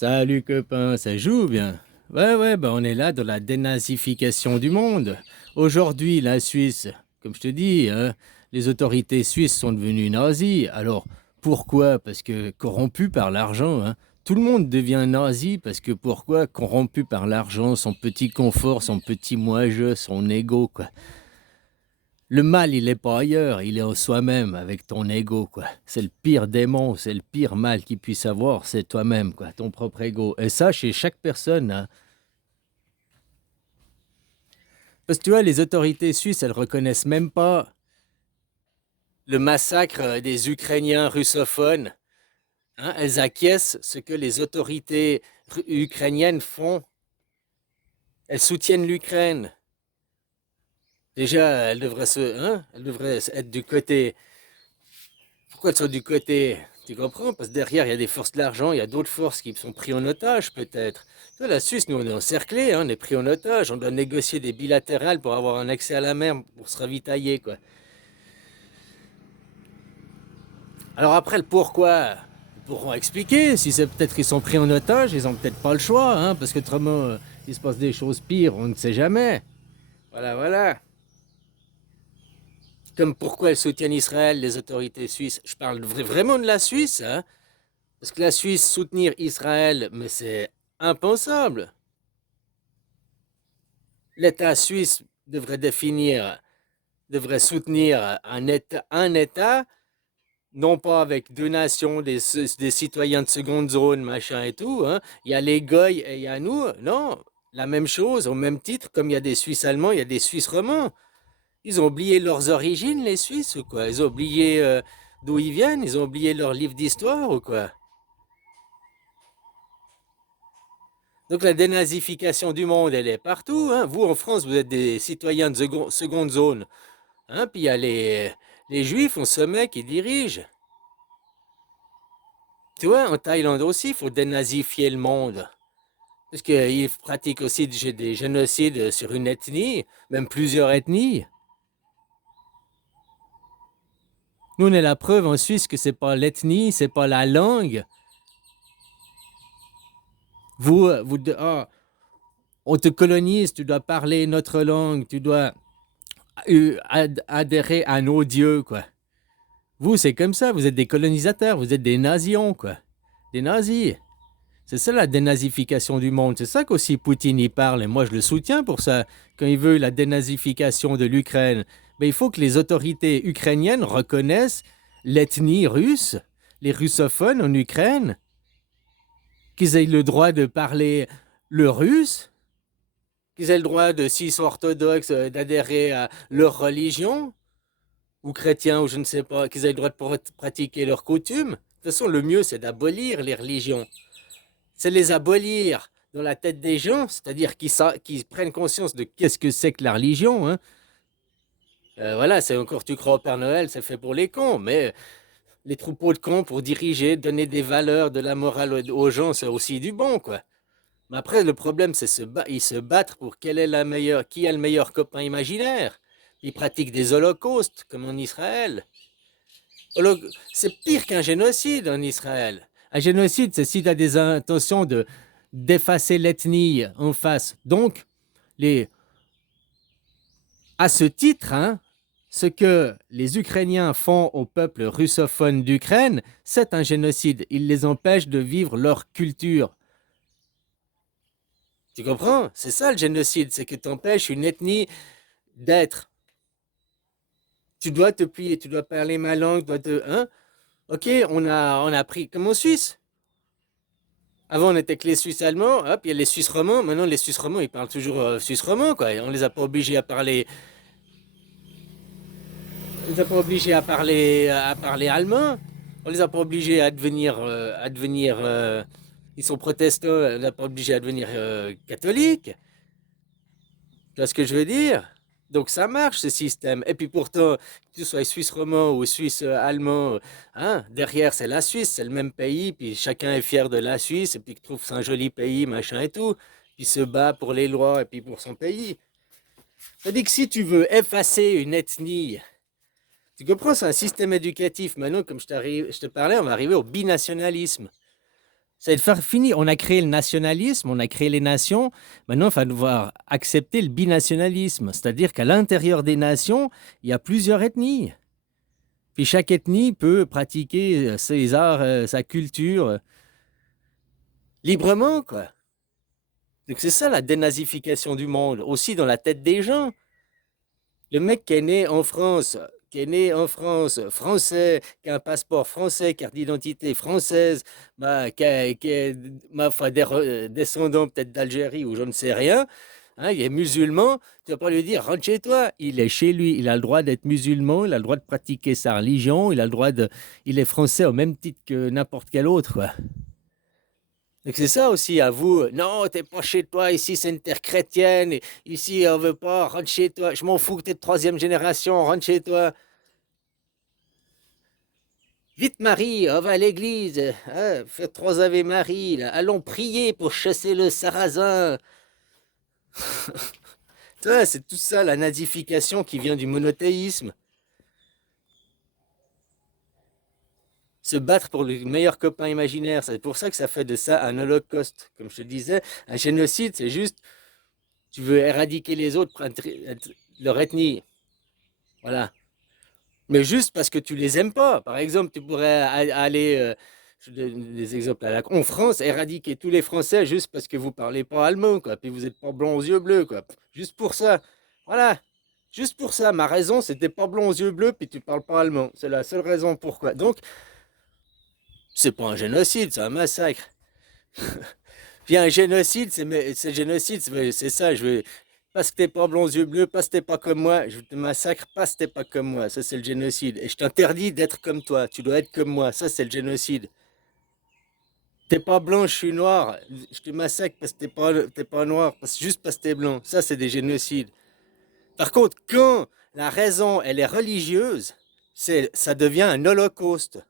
Salut copain, ça joue bien? Ouais, bah on est là dans la dénazification du monde. Aujourd'hui, la Suisse, comme je te dis, hein, les autorités suisses sont devenues nazies. Alors, pourquoi? Parce que corrompus par l'argent, hein. Tout le monde devient nazi parce que pourquoi? Corrompu par l'argent, son petit confort, son petit moi-je, son ego, quoi. Le mal, il est pas ailleurs, il est en soi-même, avec ton ego, quoi. C'est le pire démon, c'est le pire mal qu'il puisse avoir, c'est toi-même, quoi, ton propre ego. Et ça, chez chaque personne, hein. Parce que tu vois, les autorités suisses, elles reconnaissent même pas le massacre des Ukrainiens russophones, hein. Elles acquiescent ce que les autorités ukrainiennes font. Elles soutiennent l'Ukraine. Déjà, elles devraient être du côté. Pourquoi elles sont du côté? Tu comprends? Parce que derrière, il y a des forces de l'argent, il y a d'autres forces qui sont prises en otage, peut-être. Tu vois, la Suisse, nous, on est encerclés, hein, on est pris en otage. On doit négocier des bilatérales pour avoir un accès à la mer, pour se ravitailler, quoi. Alors après, le pourquoi, ils pourront expliquer. Si c'est peut-être qu'ils sont pris en otage, ils ont peut-être pas le choix, hein, parce qu'autrement, il se passe des choses pires, on ne sait jamais. Voilà, voilà. Comme pourquoi elles soutiennent Israël, les autorités suisses. Je parle vraiment de la Suisse, hein. Parce que la Suisse soutenir Israël, mais c'est impensable. L'État suisse devrait soutenir un État, non pas avec deux nations, des citoyens de seconde zone, machin et tout, hein. Il y a les Goy et il y a nous. Non, la même chose, au même titre, comme il y a des Suisses allemands, il y a des Suisses romands. Ils ont oublié leurs origines, les Suisses, ou quoi? Ils ont oublié d'où ils viennent, ils ont oublié leur livre d'histoire, ou quoi? Donc la dénazification du monde, elle est partout, hein. Vous, en France, vous êtes des citoyens de seconde zone, hein. Puis il y a les Juifs en sommet qui dirigent. Tu vois, en Thaïlande aussi, il faut dénazifier le monde. Parce qu'ils pratiquent aussi des génocides sur une ethnie, même plusieurs ethnies. Nous, on est la preuve en Suisse que c'est pas l'ethnie, c'est pas la langue. Ah, on te colonise, tu dois parler notre langue, tu dois adhérer à nos dieux, quoi. Vous, c'est comme ça, vous êtes des colonisateurs, vous êtes des nazions, quoi. Des nazis. C'est ça la dénazification du monde. C'est ça qu'aussi Poutine y parle, et moi je le soutiens pour ça. Quand il veut la dénazification de l'Ukraine, mais il faut que les autorités ukrainiennes reconnaissent l'ethnie russe, les russophones en Ukraine, qu'ils aient le droit de parler le russe, qu'ils aient le droit de, s'ils sont orthodoxes, d'adhérer à leur religion, ou chrétiens, ou je ne sais pas, qu'ils aient le droit de pratiquer leurs coutumes. De toute façon, le mieux, c'est d'abolir les religions. C'est les abolir dans la tête des gens, c'est-à-dire qu'ils prennent conscience de qu'est-ce que c'est que la religion, hein. Voilà, c'est encore tu crois au Père Noël, c'est fait pour les cons, mais les troupeaux de cons pour diriger, donner des valeurs, de la morale aux gens, c'est aussi du bon, quoi. Mais après, le problème, c'est ils se battent pour qui a le meilleur copain imaginaire. Ils pratiquent des holocaustes, comme en Israël. C'est pire qu'un génocide en Israël. Un génocide, c'est si tu as des intentions d'effacer l'ethnie en face. Donc, les, à ce titre, hein, ce que les Ukrainiens font au peuple russophone d'Ukraine, c'est un génocide. Ils les empêchent de vivre leur culture. Tu comprends? C'est ça le génocide, c'est que tu empêches une ethnie d'être. Tu dois te plier, tu dois parler ma langue, hein? Ok, on a pris comme en Suisse. Avant, on était que les Suisses allemands, hop, il y a les Suisses romands. Maintenant, les Suisses romands, ils parlent toujours Suisse romand, quoi. On les a pas obligés à parler, on les a pas obligés à parler allemand. On les a pas obligés ils sont protestants, on les a pas obligés à devenir catholiques. Tu vois ce que je veux dire? Donc ça marche ce système. Et puis pourtant, que tu sois suisse romand ou suisse allemand, hein, derrière c'est la Suisse, c'est le même pays, puis chacun est fier de la Suisse, et puis qu'il trouve c'est un joli pays, machin et tout, puis se bat pour les lois et puis pour son pays. C'est-à-dire que si tu veux effacer une ethnie, tu comprends, c'est un système éducatif. Maintenant, comme je te parlais, on va arriver au binationalisme. C'est de faire finir. On a créé le nationalisme, on a créé les nations. Maintenant, il va devoir accepter le binationalisme. C'est-à-dire qu'à l'intérieur des nations, il y a plusieurs ethnies. Puis chaque ethnie peut pratiquer ses arts, sa culture librement, quoi. Donc c'est ça la dénazification du monde, aussi dans la tête des gens. Le mec qui est né en France, français, qui a un passeport français, carte d'identité française, bah, qui est, ma foi, descendant peut-être d'Algérie ou je ne sais rien, hein, il est musulman, tu vas pas lui dire rentre chez toi. Il est chez lui, il a le droit d'être musulman, il a le droit de pratiquer sa religion, il a le droit de, il est français au même titre que n'importe quel autre, quoi. Donc c'est ça aussi à vous. Non, t'es pas chez toi, ici c'est une terre chrétienne, et ici on veut pas, rentre chez toi. Je m'en fous que t'es de troisième génération, rentre chez toi. Vite Marie, on va à l'église, hein, faire trois Ave Marie, là. Allons prier pour chasser le sarrasin. Tu vois, c'est tout ça, la nazification qui vient du monothéisme. Se battre pour le meilleur copain imaginaire, c'est pour ça que ça fait de ça un holocauste. Comme je te disais, un génocide, c'est juste, tu veux éradiquer les autres, leur ethnie. Voilà. Mais juste parce que tu les aimes pas. Par exemple, tu pourrais aller, je donne des exemples en France, éradiquer tous les Français juste parce que vous parlez pas allemand, quoi. Puis vous êtes pas blanc aux yeux bleus, quoi. Juste pour ça. Voilà. Juste pour ça. Ma raison, c'était pas blanc aux yeux bleus, puis tu parles pas allemand. C'est la seule raison pourquoi. Donc, c'est pas un génocide, c'est un massacre. Puis un génocide, c'est génocide, c'est ça. Je veux, parce que t'es pas blanc aux yeux bleus, parce que t'es pas comme moi, je te massacre parce que t'es pas comme moi. Ça, c'est le génocide. Et je t'interdis d'être comme toi. Tu dois être comme moi. Ça, c'est le génocide. T'es pas blanc, je suis noir. Je te massacre parce que t'es pas noir, juste parce que t'es blanc. Ça, c'est des génocides. Par contre, quand la raison, elle est religieuse, ça devient un holocauste.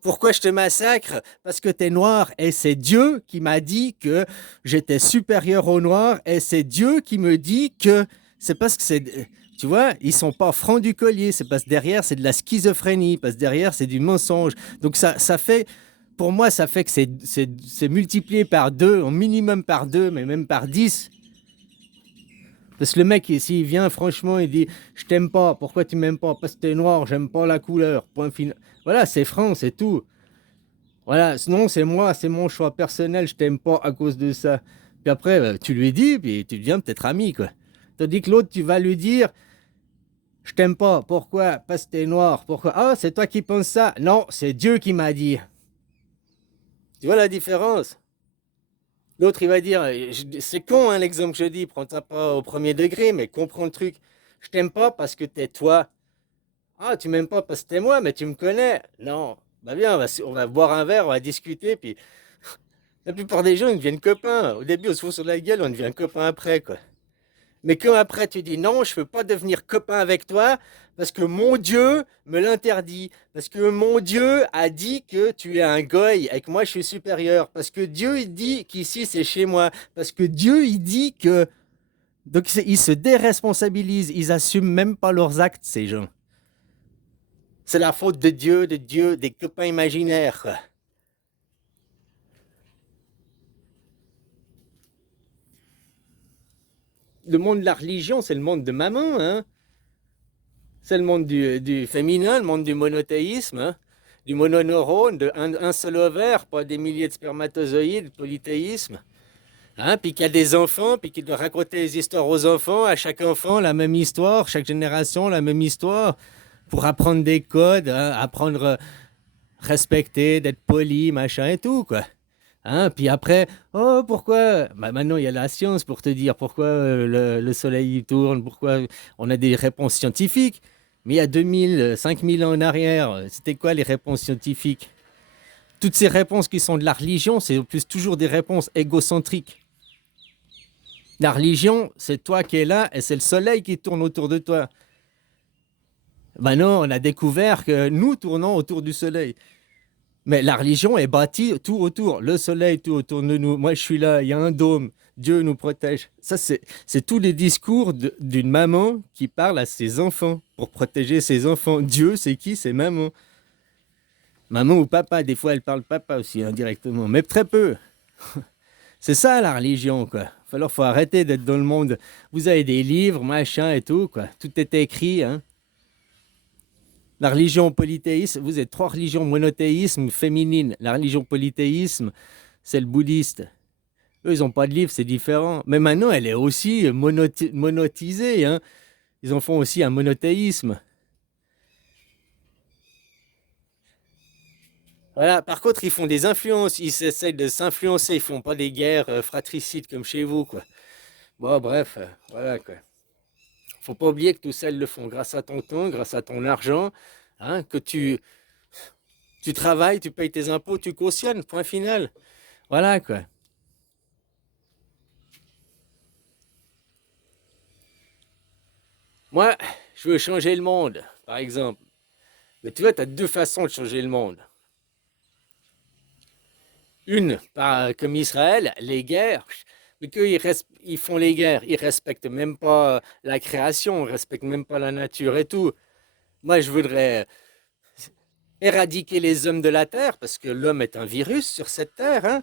Pourquoi je te massacre? Parce que t'es noir et c'est Dieu qui m'a dit que j'étais supérieur aux noirs et c'est Dieu qui me dit que c'est parce que c'est... Tu vois, ils sont pas francs du collier, c'est parce que derrière c'est de la schizophrénie, parce que derrière c'est du mensonge. Donc ça fait, pour moi, ça fait que c'est multiplié par deux, au minimum par deux, mais même par 10. Parce que le mec, s'il vient, franchement, il dit je t'aime pas, pourquoi tu m'aimes pas? Parce que t'es noir, j'aime pas la couleur. Point final. Voilà, c'est franc, c'est tout. Voilà, sinon c'est moi, c'est mon choix personnel, je t'aime pas à cause de ça. Puis après, tu lui dis, puis tu deviens peut-être ami, quoi. Tandis que l'autre, tu vas lui dire, je t'aime pas, pourquoi? Parce que t'es noir, pourquoi? Ah, c'est toi qui penses ça? Non, c'est Dieu qui m'a dit. Tu vois la différence? L'autre, il va dire, c'est con, hein, l'exemple que je dis, prends ça pas au premier degré, mais comprends le truc. Je t'aime pas parce que t'es toi. Ah, tu m'aimes pas parce que t'es moi, mais tu me connais. Non, bah bien, on va boire un verre, on va discuter, puis la plupart des gens, ils deviennent copains. Au début, on se fout sur la gueule, on devient copain après, quoi. Mais quand après tu dis non, je ne peux pas devenir copain avec toi parce que mon Dieu me l'interdit. Parce que mon Dieu a dit que tu es un goy et que moi je suis supérieur. Parce que Dieu il dit qu'ici c'est chez moi. Parce que Dieu il dit que... Donc ils se déresponsabilisent. Ils n'assument même pas leurs actes, ces gens. C'est la faute de Dieu, des copains imaginaires, quoi. Le monde de la religion, c'est le monde de maman, hein. C'est le monde du féminin, le monde du monothéisme, hein, du mononeurone, de un seul ovaire, pas des milliers de spermatozoïdes, polythéisme. Hein, puis qu'il y a des enfants, puis qu'il doit raconter des histoires aux enfants, à chaque enfant la même histoire, chaque génération la même histoire, pour apprendre des codes, hein, apprendre à respecter, d'être poli, machin et tout, quoi. Hein, puis après, oh pourquoi? Bah, maintenant il y a la science pour te dire pourquoi le soleil tourne, pourquoi on a des réponses scientifiques. Mais il y a 2000, 5000 ans en arrière, c'était quoi les réponses scientifiques? Toutes ces réponses qui sont de la religion, c'est en plus toujours des réponses égocentriques. La religion, c'est toi qui es là et c'est le soleil qui tourne autour de toi. Maintenant, on a découvert que nous tournons autour du soleil. Mais la religion est bâtie tout autour. Le soleil tout autour de nous. Moi, je suis là, il y a un dôme. Dieu nous protège. Ça, c'est tous les discours d'une maman qui parle à ses enfants pour protéger ses enfants. Dieu, c'est qui? C'est maman. Maman ou papa, des fois elle parle papa aussi indirectement, mais très peu. C'est ça la religion, quoi. Faut arrêter d'être dans le monde. Vous avez des livres, machin et tout, quoi. Tout est écrit, hein. La religion polythéisme, vous êtes trois religions, monothéisme, féminine. La religion polythéisme, c'est le bouddhiste. Eux, ils n'ont pas de livre, c'est différent. Mais maintenant, elle est aussi monotisée, hein. Ils en font aussi un monothéisme. Voilà. Par contre, ils font des influences. Ils essayent de s'influencer. Ils font pas des guerres fratricides comme chez vous, quoi. Bon, bref, voilà, quoi. Faut pas oublier que tout ça, ils le font grâce à ton temps, grâce à ton argent, hein, que tu travailles, tu payes tes impôts, tu cautionnes, point final. Voilà, quoi. Moi, je veux changer le monde, par exemple. Mais tu vois, tu as deux façons de changer le monde. Une, comme Israël, les guerres. Mais ils font les guerres, ils respectent même pas la création, ils respectent même pas la nature et tout. Moi, je voudrais éradiquer les hommes de la terre, parce que l'homme est un virus sur cette terre, hein.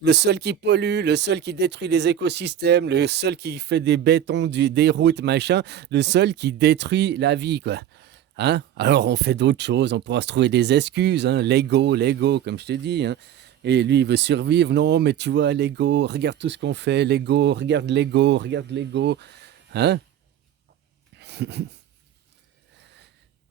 Le seul qui pollue, le seul qui détruit les écosystèmes, le seul qui fait des bétons, des routes, machin, le seul qui détruit la vie, quoi. Hein? Alors on fait d'autres choses, on pourra se trouver des excuses, hein? L'ego, comme je te dis, hein? Et lui, il veut survivre. Non, mais tu vois, l'ego, regarde tout ce qu'on fait, l'ego, regarde l'ego, regarde l'ego. Hein?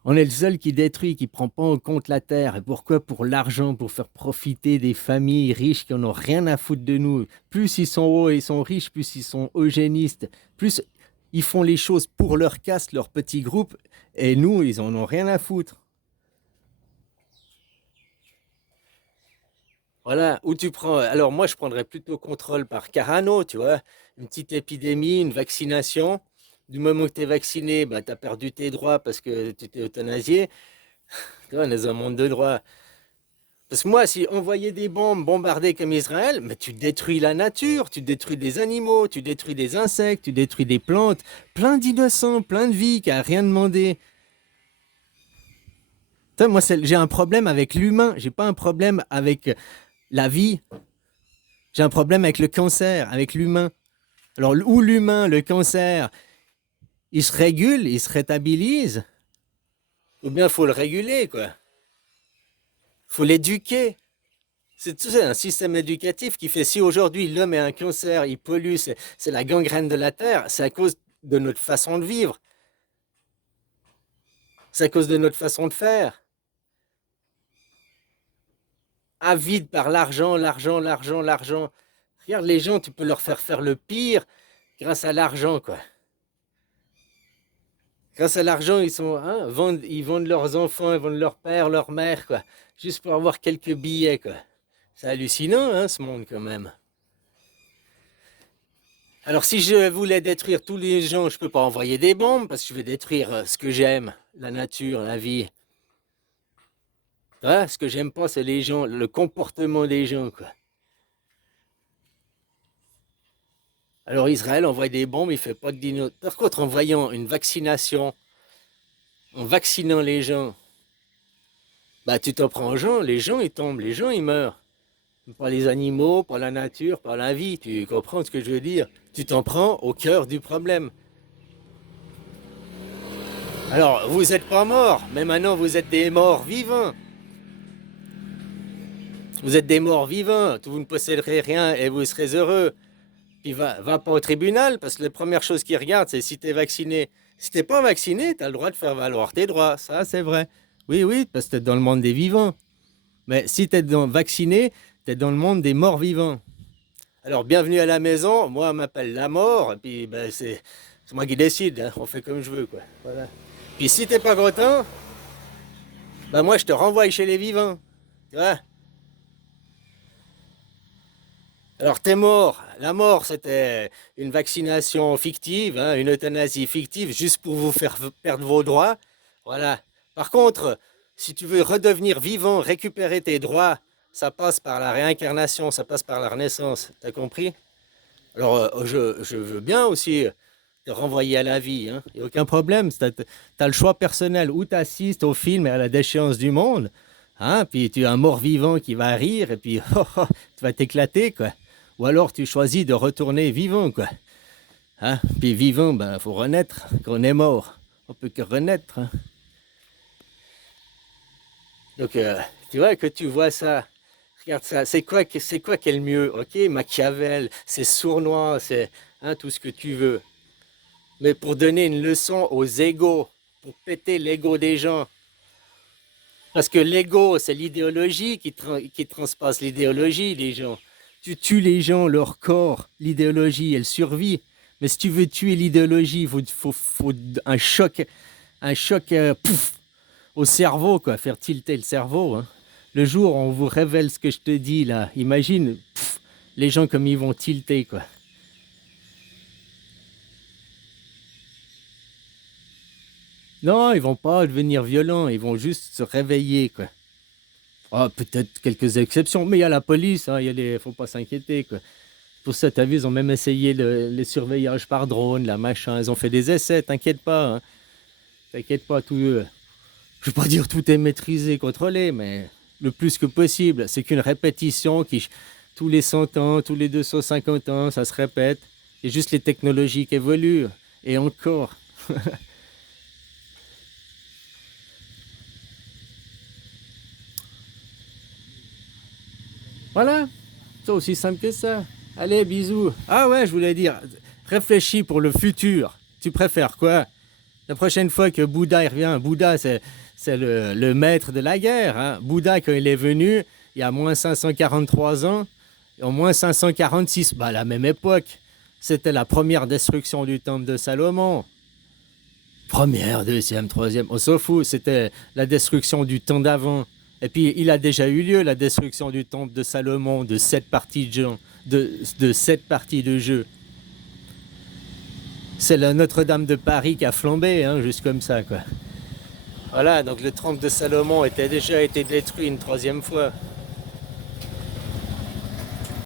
On est le seul qui détruit, qui prend pas en compte la terre. Et pourquoi? Pour l'argent, pour faire profiter des familles riches qui en ont rien à foutre de nous. Plus ils sont hauts et ils sont riches, plus ils sont eugénistes, plus ils font les choses pour leur caste, leur petit groupe, et nous, ils en ont rien à foutre. Voilà, où tu prends. Alors moi, je prendrais plutôt contrôle par Carano, tu vois, une petite épidémie, une vaccination. Du moment que tu es vacciné, bah, tu as perdu tes droits parce que tu t'es euthanasié. Tu vois, on est dans un monde de droits. Parce que moi, si on voyait des bombes bombardées comme Israël, mais tu détruis la nature, tu détruis des animaux, tu détruis des insectes, tu détruis des plantes, plein d'innocents, plein de vies qui n'ont rien demandé. Putain, moi, j'ai un problème avec l'humain, j'ai pas un problème avec la vie, j'ai un problème avec le cancer, avec l'humain. Alors, où l'humain, le cancer, il se régule, il se rétabilise, ou bien faut le réguler, quoi. Faut l'éduquer. C'est tout ça, un système éducatif qui fait si aujourd'hui l'homme a un cancer, il pollue, c'est la gangrène de la terre, c'est à cause de notre façon de vivre, c'est à cause de notre façon de faire. Avide par l'argent, l'argent, l'argent, l'argent. Regarde les gens, tu peux leur faire faire le pire grâce à l'argent, quoi. Grâce à l'argent, hein, ils vendent leurs enfants, ils vendent leur père, leur mère, quoi. Juste pour avoir quelques billets, quoi. C'est hallucinant, hein, ce monde, quand même. Alors, si je voulais détruire tous les gens, je peux pas envoyer des bombes parce que je vais détruire ce que j'aime, la nature, la vie. Ouais, ce que j'aime pas, c'est les gens, le comportement des gens, quoi. Alors, Israël envoie des bombes, il fait pas de dino. Par contre, en voyant une vaccination, en vaccinant les gens, bah, tu t'en prends aux gens, les gens, ils tombent, les gens, ils meurent. Pas les animaux, pas la nature, pas la vie, tu comprends ce que je veux dire? Tu t'en prends au cœur du problème. Alors, vous n'êtes pas morts, mais maintenant vous êtes des morts vivants. Vous êtes des morts vivants, vous ne posséderez rien et vous serez heureux. Puis va pas au tribunal, parce que la première chose qu'ils regardent, c'est si tu es vacciné. Si t'es pas vacciné, tu as le droit de faire valoir tes droits, ça c'est vrai. Oui, oui, parce que tu es dans le monde des vivants. Mais si tu es vacciné, tu es dans le monde des morts vivants. Alors, bienvenue à la maison, moi, on m'appelle la mort, et puis ben, c'est moi qui décide, hein. On fait comme je veux, quoi. Voilà. Puis si t'es pas content, ben moi, je te renvoie chez les vivants. Tu vois? Alors, t'es mort. La mort, c'était une vaccination fictive, hein, une euthanasie fictive, juste pour vous faire perdre vos droits. Voilà. Par contre, si tu veux redevenir vivant, récupérer tes droits, ça passe par la réincarnation, ça passe par la renaissance. T'as compris? Alors, je veux bien aussi te renvoyer à la vie. Hein. Y a aucun problème. Tu as le choix personnel. Ou tu assistes au film et à la déchéance du monde. Hein, puis tu as un mort-vivant qui va rire et puis tu vas t'éclater, quoi. Ou alors tu choisis de retourner vivant, quoi. Hein, puis vivant, ben, faut renaître. Quand on est mort, on peut que renaître. Hein. Donc, tu vois, que tu vois ça, regarde ça, c'est quoi qui est le mieux, ok? Machiavel, c'est sournois, c'est hein, tout ce que tu veux. Mais pour donner une leçon aux égos, pour péter l'ego des gens. Parce que l'ego, c'est l'idéologie qui transpasse l'idéologie des gens. Tu tues les gens, leur corps, l'idéologie, elle survit. Mais si tu veux tuer l'idéologie, faut un choc pouf, au cerveau, quoi, faire tilter le cerveau. Hein. Le jour où on vous révèle ce que je te dis, là, imagine pff, les gens comme ils vont tilter, quoi. Non, ils vont pas devenir violents, ils vont juste se réveiller, quoi. Ah, peut-être quelques exceptions, mais il y a la police, hein, faut pas s'inquiéter, quoi. Pour ça, t'as vu, ils ont même essayé les surveillages par drone, la machin, ils ont fait des essais, t'inquiète pas, hein. T'inquiète pas, je veux pas dire tout est maîtrisé, contrôlé, mais le plus que possible. C'est qu'une répétition qui, tous les 100 ans, tous les 250 ans, ça se répète. C'est juste les technologies qui évoluent. Et encore. Voilà. C'est aussi simple que ça. Allez, bisous. Ah ouais, je voulais dire, réfléchis pour le futur. Tu préfères quoi? La prochaine fois que Bouddha il revient, Bouddha c'est le maître de la guerre. Hein. Bouddha, quand il est venu, il y a moins 543 ans, et en moins 546, bah, à la même époque, c'était la première destruction du temple de Salomon. Première, deuxième, troisième, on s'en fout, c'était la destruction du temps d'avant. Et puis, il a déjà eu lieu la destruction du temple de Salomon, de 7 parties de jeu. De 7 parties de jeu. C'est la Notre-Dame de Paris qui a flambé, hein, juste comme ça, quoi. Voilà, donc le temple de Salomon était déjà été détruit une troisième fois.